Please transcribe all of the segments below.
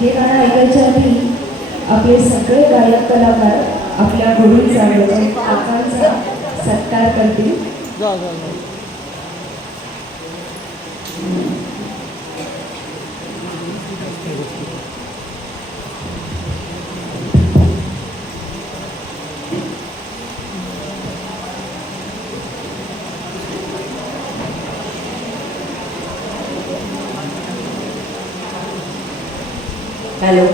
हे गाणं ऐकायच्या आधी आपले सगळे गायक कलाकार आपल्या गुरूंचा म्हणजे काकांचा सत्कार करतील. जा जा जा. हॅलो.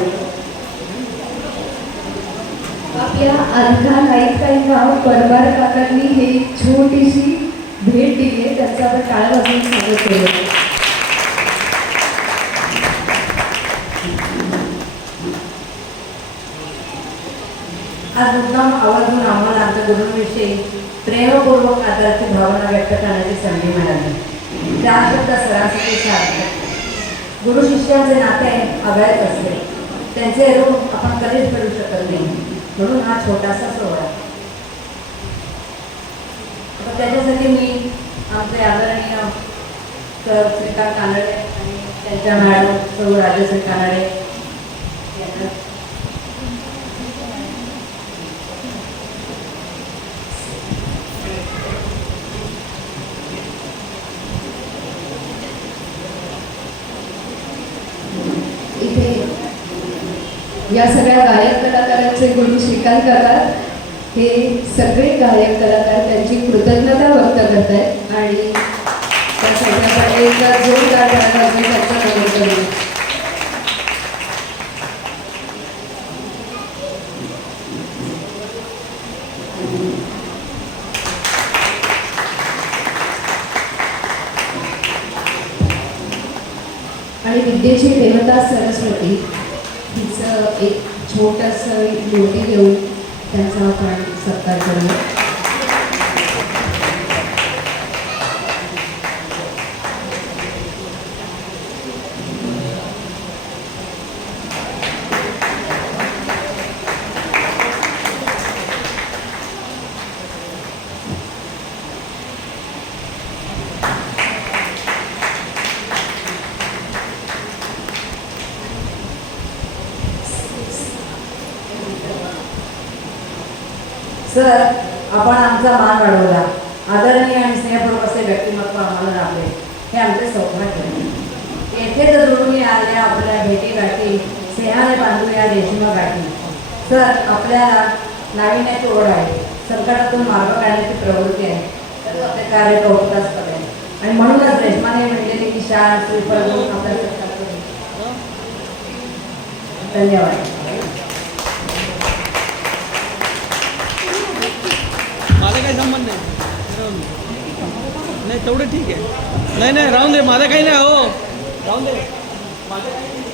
आपल्या अर्धा नाईकांना परमार काकांनी ही छोटीशी भेट दिली आहे, त्याचं आपण टाळ्या वाजवून स्वागत केलं. आज मुद्दाम आवाजून आम्हाला आमच्या गुरूंविषयी प्रेमपूर्वक आदराची भावना व्यक्त करण्याची संधी मिळाली. त्या शब्द सरासरीचा अर्थ गुरु शिष्यांचे नाते आगायच असते, त्यांचे रूप आपण कधीच करू शकत नाही, म्हणून हा छोटासा सोहळा. आता त्याच्यासाठी मी आमचे आदरणीय सर श्रीकांत कानडे आणि त्यांच्या मॅडम सौ राजश्री कानडे यांना या सगळ्या गायक कलाकारांचे गुरु श्रीकांत काका हे सगळे गायक कलाकार त्यांची कृतज्ञता व्यक्त करत आहेत आणि त्यासाठी आपण एक जोरदार टाळ्या वाजवून त्यांचा नमन करू. आणि विद्येची देवता सरस्वती हिचं एक छोटंसं मूर्ती देऊन त्यांचा आपण सत्कार करूया. सर, आपण आमचा मान वाढवला, आदरणीय आणि स्नेहपूर्वक असे व्यक्तिमत्व आम्हाला लाभले, हे आमचे सौभाग्य. येथे जर जोडून आलेल्या आपल्या भेटी गाठी स्नेहाने बांधूया रेशीम गाठी. सर, आपल्याला नाविन्याची ओढ आहे, संकटातून मार्ग काढण्याची प्रवृत्ती आहे, तर आपले कार्य कौतुकास्पद आहे आणि म्हणूनच रेशमाने म्हणलेली की शाळा श्रीफळ देऊन आपल्या सत्कार करू. धन्यवाद. माझा काही संबंध नाही, तेवढं ठीक आहे. नाही नाही, राहून दे, माझं काही नाही. हो, राहून दे, माझं काही नाही.